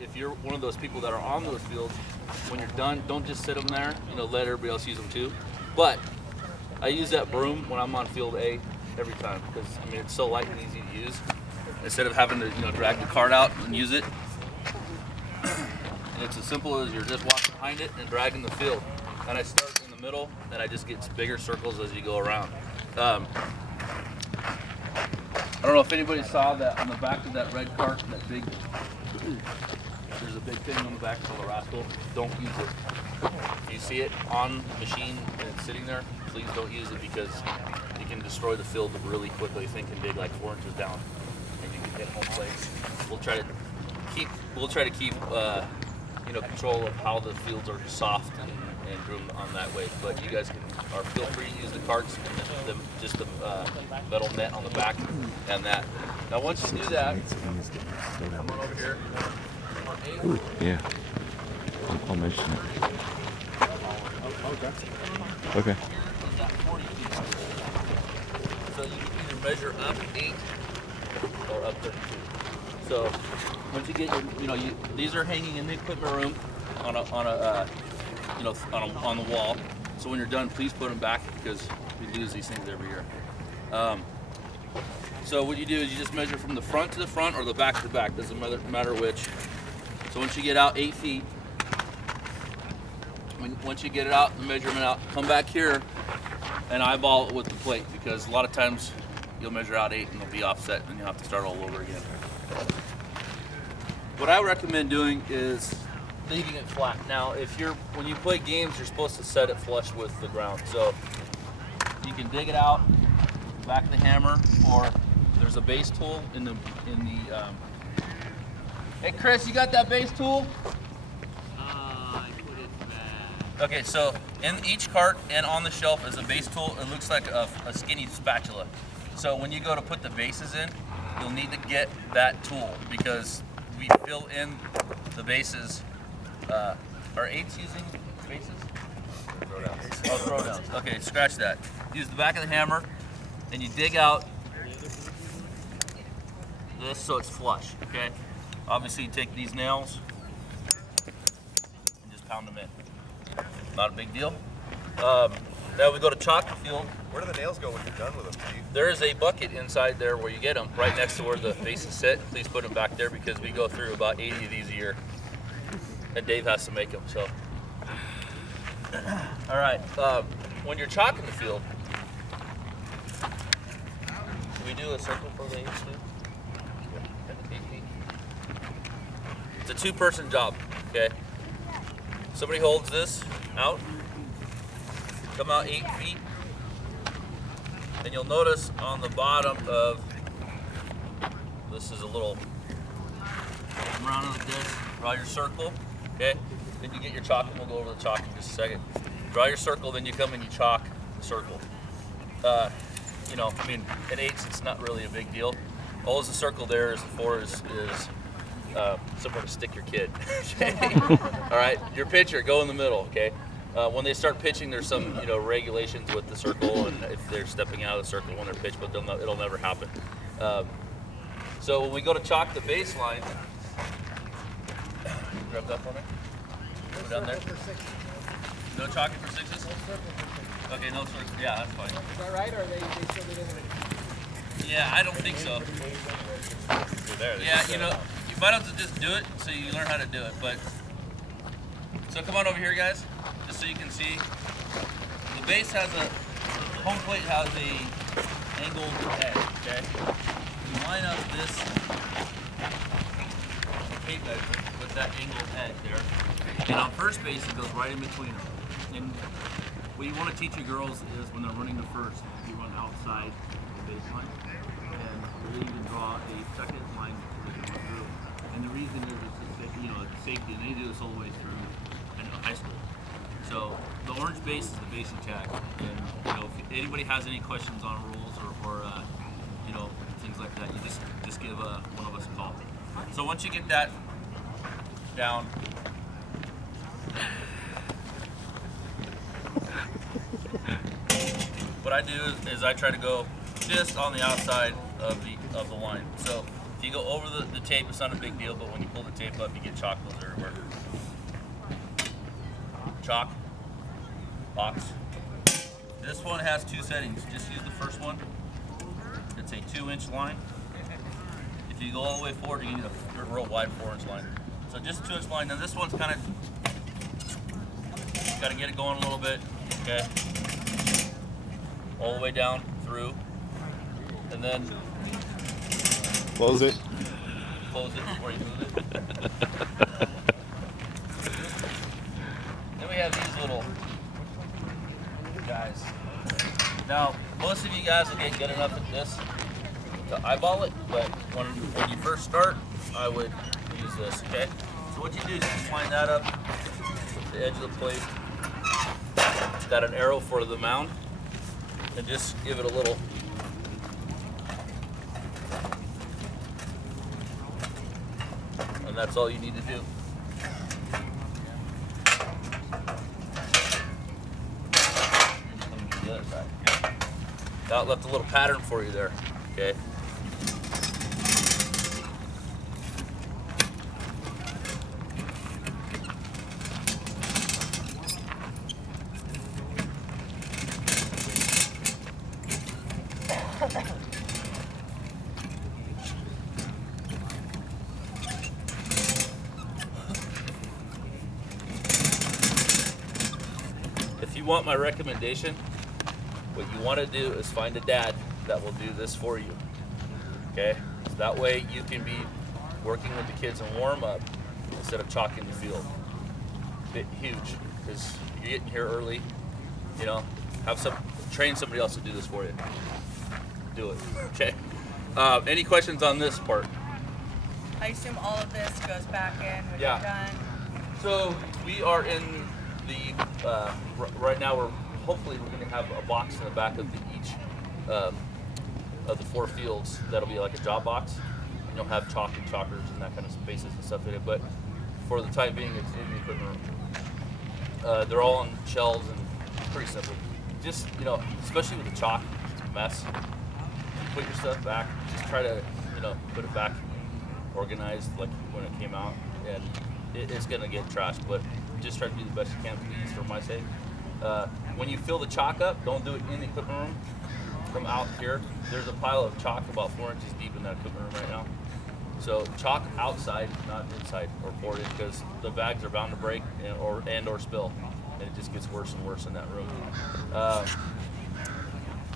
if you're one of those people that are on those fields, when you're done, don't just sit them there. Let everybody else use them too. But I use that broom when I'm on field A every time because it's so light and easy to use. Instead of having to drag the cart out and use it, and it's as simple as you're just walking behind it and dragging the field. And I start in the middle, and I just get bigger circles as you go around. I don't know if anybody saw that on the back of that red cart, there's a big thing on the back called a rascal. Don't use it. If you see it on the machine and it's sitting there, please don't use it because you can destroy the field really quickly. Think and dig like 4 inches down, and you can hit home plate. We'll try to keep control of how the fields are soft and groomed on that way. But you guys feel free to use the carts and just the metal net on the back and that. Now once you do that, come on over here. Ooh, yeah. I'll mention it. Okay. So you can either measure up 8 or up 32. So once you get these are hanging in the equipment room on the wall. So when you're done, please put them back because we lose these things every year. So what you do is you just measure from the front to the front or the back to the back. Doesn't matter which. So once you get out 8 feet, once you get it out, the measurement out, come back here and eyeball it with the plate because a lot of times you'll measure out 8 and they'll be offset and you'll have to start all over again. What I recommend doing is leaving it flat. Now, when you play games, you're supposed to set it flush with the ground. So you can dig it out, back of the hammer, or there's a base tool in the. Hey, Chris, you got that base tool? I put it back. Okay, so in each cart and on the shelf is a base tool. It looks like a skinny spatula. So when you go to put the bases in, you'll need to get that tool because we fill in the bases. Are 8s using bases? Throwdowns. Oh, throwdowns. Okay, scratch that. Use the back of the hammer and you dig out this so it's flush, okay? Obviously you take these nails and just pound them in. Not a big deal. Now we go to chalk field. Where do the nails go when you're done with them, Steve? There is a bucket inside there where you get them, right next to where the bases sit. Please put them back there because we go through about 80 of these a year. And Dave has to make them, so. All right, when you're chalking the field, do we do a circle for the 8 too? It's a 2-person job, okay? Somebody holds this out, come out 8 feet, and you'll notice on the bottom of, this is a little, come around on the disc, draw your circle. Okay, then you get your chalk, and we'll go over the chalk in just a second. Draw your circle, then you come and you chalk the circle. In 8s, it's not really a big deal. All is the circle there is 4 is somewhere to stick your kid. Okay? All right, your pitcher, go in the middle. Okay, when they start pitching, there's some regulations with the circle, and if they're stepping out of the circle when they're pitched, but it'll never happen. So when we go to chalk the baseline. Grab that for me. Go down there. No chalking for 6s? Okay, no circle. Yeah, that's fine. Is that right, or they still do it? Yeah, I don't think so. Yeah, you might have to just do it so you learn how to do it. But so come on over here, guys, just so you can see. The base has home plate has a angled edge. Okay, you line up this tape measure with that angled edge there. And on first base, it goes right in between them. And what you want to teach your girls is when they're running to first, you run outside the baseline. And really even draw a second line so they can run through. And the reason is it's safety, and they do this all the way through high school. So the orange base is the basic tag. And if anybody has any questions on rules or things like that, you just give one of us a call. So once you get that down, what I do is I try to go just on the outside of the line. So If you go over the tape, it's not a big deal, but when you pull the tape up, you get chalk goes everywhere. Chalk, box. This one has 2 settings. Just use the first one. It's a 2-inch line. If you go all the way forward, you need a real wide 4-inch line. So just a 2-inch line. Now this one's kind of, got to get it going a little bit, okay? All the way down through, and then Close it. close it before you move it. Then we have these little guys. Now, most of you guys will get good enough at this to eyeball it, but when you first start, I would use this, okay? So what you do is you just line that up to the edge of the plate. It's got an arrow for the mound, and just give it a little. And that's all you need to do. The other side. That left a little pattern for you there, okay? If you want my recommendation, what you want to do is find a dad that will do this for you. Okay? So that way you can be working with the kids in warm up instead of chalking the field. Huge, because you're getting here early. You know, train somebody else to do this for you. Do it. Okay. Any questions on this part? I assume all of this goes back in when Yeah. you're done. So we are in the right now. Hopefully we're going to have a box in the back of each of the 4 fields that'll be like a job box. You'll have chalk and chalkers and that kind of spaces and stuff in it. But for the time being, it's in the equipment room. They're all on shelves and pretty simple. Just especially with the chalk, it's a mess. Put your stuff back. Just try to put it back organized like when it came out, and it's gonna get trashed, but just try to do the best you can, please, for my sake. When you fill the chalk up, don't do it in the equipment room. From out here, there's a pile of chalk about 4 inches deep in that equipment room right now. So chalk outside, not inside or poured in, because the bags are bound to break or spill, and it just gets worse and worse in that room.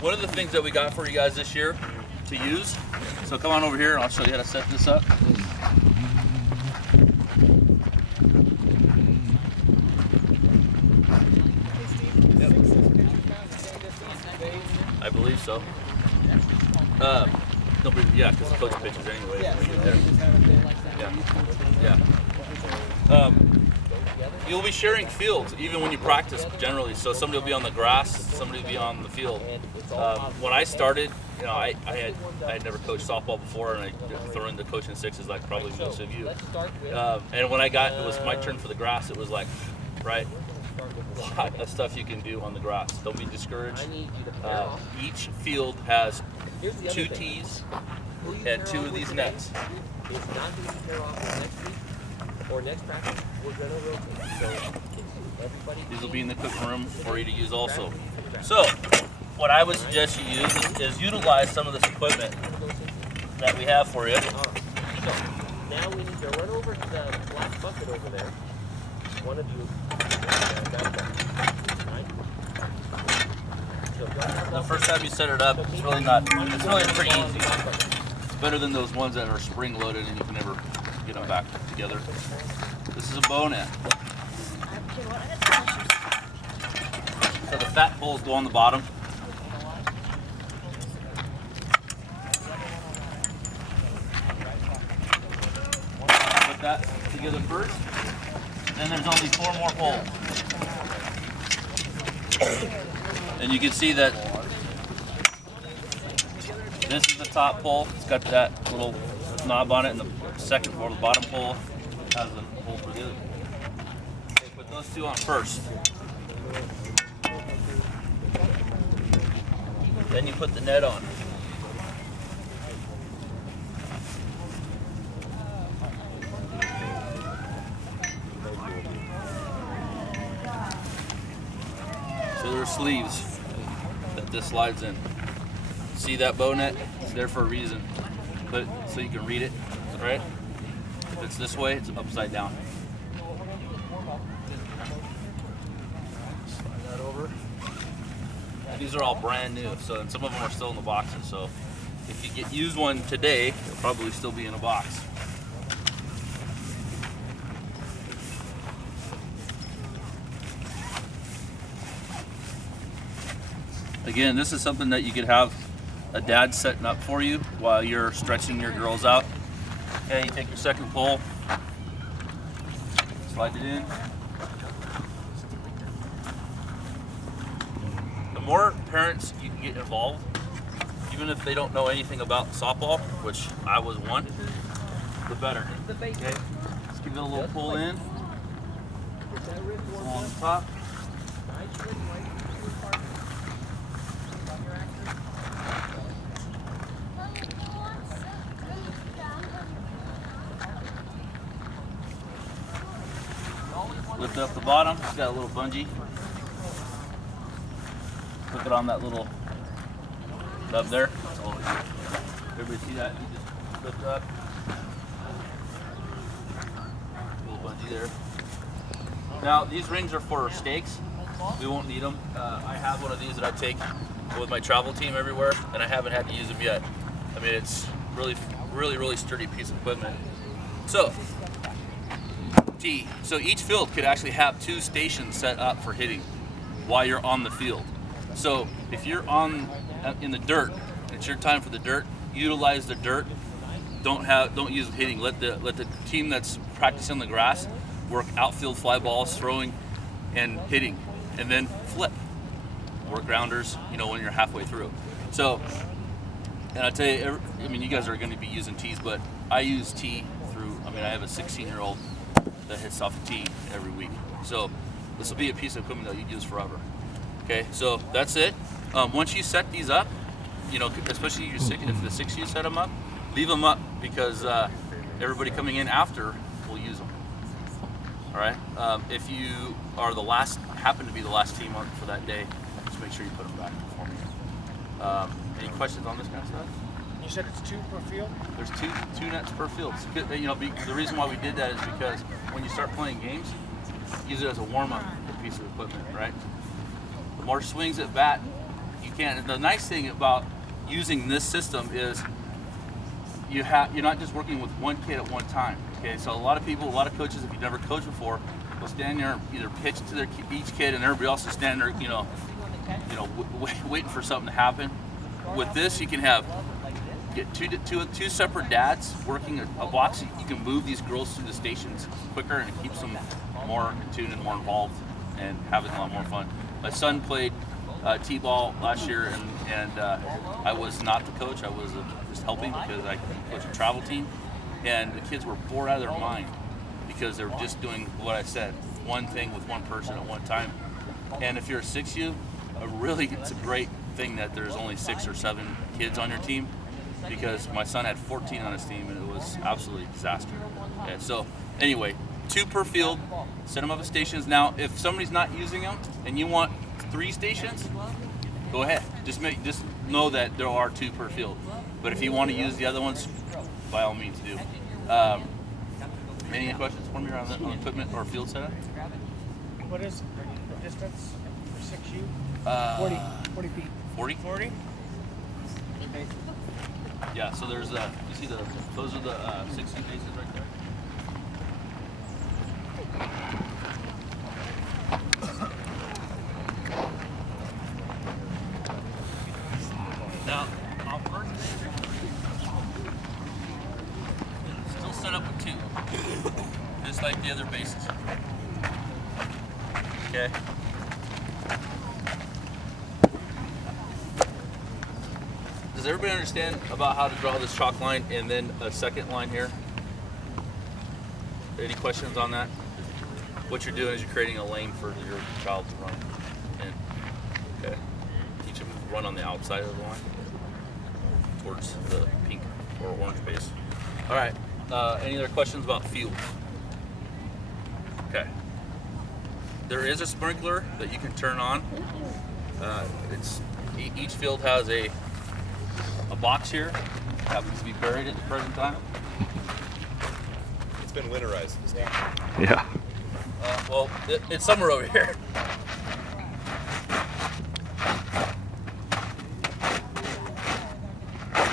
One of the things that we got for you guys this year to use, so come on over here and I'll show you how to set this up. I believe so. Yeah, because the coach pitches anyway. Yeah. You'll be sharing fields even when you practice generally. So somebody will be on the grass, somebody will be on the field. When I started, I had never coached softball before, and I threw into coaching sixes like probably most of you. And when it was my turn for the grass, it was like, right, a lot of stuff you can do on the grass. Don't be discouraged. Each field has 2 tees and 2 of these nets. It's not going to be tear off next week or next practice. We're going to rotate. So everybody. These will be in the cooking room for you to use also. So, what I would suggest you use is utilize some of this equipment that we have for you. So now we need to run over to the black bucket over there. One of you. The first time you set it up, it's really pretty easy. It's better than those ones that are spring loaded and you can never get them back together. This is a bow net. So the fat poles go on the bottom. Put that together first. Then there's only 4 more poles. And you can see that this is the top pole. It's got that little knob on it, and the second pole, the bottom pole, has a hole for the other. Okay, put those 2 on first. Then you put the net on. are sleeves that this slides in. See that bow net? It's there for a reason. Put it so you can read it, right? If it's this way, it's upside down. Slide that over. These are all brand new, so and some of them are still in the boxes. So if you get used one today, it'll probably still be in a box. Again, this is something that you could have a dad setting up for you while you're stretching your girls out. Okay, you take your second pole, slide it in. The more parents you can get involved, even if they don't know anything about softball, which I was one, the better. Okay, just give it a little pull in. Pull on the top. Lift up the bottom, it's got a little bungee. Hook it on that little nub there. That's all it is. Everybody see that? You just lift up. Little bungee there. Now, these rings are for stakes. We won't need them. I have one of these that I take with my travel team everywhere, and I haven't had to use them yet. I mean, it's really sturdy piece of equipment. So, tee. So each field could actually have 2 stations set up for hitting while you're on the field. So if you're in the dirt, it's your time for the dirt. Utilize the dirt. Don't use hitting. Let the team that's practicing on the grass work outfield fly balls, throwing and hitting, and then flip. Work grounders. When you're halfway through. So, and I tell you, I mean, you guys are going to be using tees, but I use tee through. I mean, I have a 16-year-old that hits off a tee every week. So this will be a piece of equipment that you use forever. Okay, so that's it. Once you set these up, especially if the 6U set them up, leave them up because everybody coming in after will use them. All right. If you are happen to be the last team on for that day, just make sure you put them back for me. Any questions on this kind of stuff? You said it's 2 per field? There's two nets per field. The reason why we did that is because when you start playing games, use it as a warm-up piece of equipment, right? The more swings at bat, you can. And the nice thing about using this system is you're not just working with one kid at one time. Okay, so a lot of coaches, if you've never coached before, will stand there and either pitch to each kid, and everybody else is standing there, waiting for something to happen. With this, you can get two separate dads working a box. You can move these girls through the stations quicker, and it keeps them more in tune and more involved and having a lot more fun. My son played t-ball last year, and I was not the coach. I was just helping because I coach a travel team, and the kids were bored out of their mind because they were just doing what I said, one thing with one person at one time. And if you're a 6U, it's a great thing that there's only 6 or 7 kids on your team, because my son had 14 on his team and it was absolutely a disaster. Okay, so anyway, 2 per field, set them up at stations. Now, if somebody's not using them and you want 3 stations, go ahead. Just know that there are 2 per field. But if you want to use the other ones, by all means do. Any questions for me around the equipment or field setup? What is the distance for 6U? 40 feet. 40? 40? Okay. Yeah, so there's you see those are the 6U bases right there. Now, on first base, still set up with 2, just like the other bases. Okay. Does everybody understand about how to draw this chalk line and then a second line here? Any questions on that? What you're doing is you're creating a lane for your child to run in. Okay. Teach them to run on the outside of the line towards the pink or orange base. All right. Any other questions about fields? Okay. there is a sprinkler that you can turn on. Each field has a box here. Happens to be buried at the present time. It's been winterized. Yeah. Well, it's summer over here.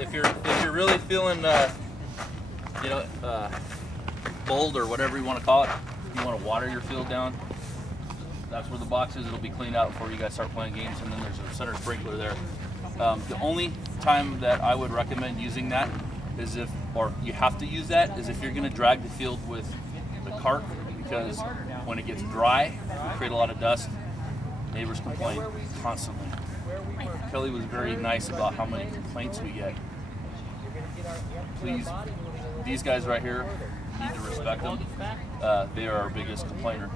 If you're really feeling, bold or whatever you want to call it, if you want to water your field down, that's where the box is. It'll be cleaned out before you guys start playing games, and then there's a center sprinkler there. The only time that I would recommend using that is if you have to use that, is if you're going to drag the field with the cart, because when it gets dry, it create a lot of dust. Neighbors complain constantly. Kelly was very nice about how many complaints we get. Please, these guys right here, need to respect them. They are our biggest complainer.